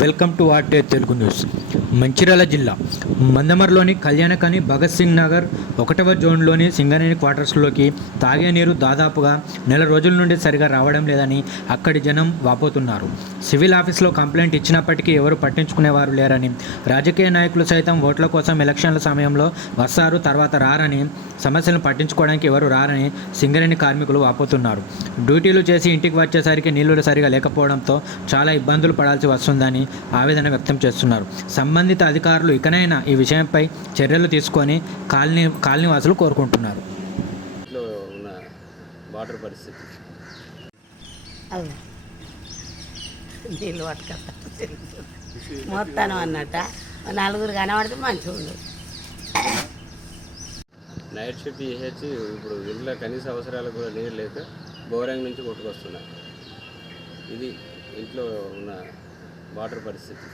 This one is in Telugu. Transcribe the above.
వెల్కమ్ టు ఆర్టే తెలుగు న్యూస్. మంచిర్యాల జిల్లా మందమర్లోని కళ్యాణకని భగత్ సింగ్ నగర్ 1వ జోన్లోని సింగరేణి క్వార్టర్స్లోకి తాగే నీరు దాదాపుగా నెల రోజుల నుండి సరిగా రావడం లేదని అక్కడి జనం వాపోతున్నారు. సివిల్ ఆఫీస్లో కంప్లైంట్ ఇచ్చినప్పటికీ ఎవరు పట్టించుకునేవారు లేరని, రాజకీయ నాయకులు సైతం ఓట్ల కోసం ఎలక్షన్ల సమయంలో వస్తారు, తర్వాత రారని, సమస్యలను పట్టించుకోవడానికి ఎవరు రారని సింగరేణి కార్మికులు వాపోతున్నారు. డ్యూటీలు చేసి ఇంటికి వచ్చేసరికి నీళ్లు సరిగా లేకపోవడంతో చాలా ఇబ్బందులు పడాల్సి వస్తుందని ఆవేదన వ్యక్తం చేస్తున్నారు. సంబంధిత అధికారులు ఇకనైనా ఈ విషయంపై చర్యలు తీసుకొని కాలనీవాసులు కోరుకుంటున్నారు. వాటర్ పరిస్థితి నీళ్ళు పట్టుకొస్తా మొత్తాను అన్నట్ట నలుగురు కనబడితే మంచిగా ఉండు. నైట్ షిఫ్ట్ చేసేసి ఇప్పుడు ఇంట్లో కనీస అవసరాలకు కూడా నీరు లేక బోరింగ్ నుంచి కొట్టుకొస్తున్నాయి. ఇది ఇంట్లో ఉన్న వాటర్ పరిస్థితి.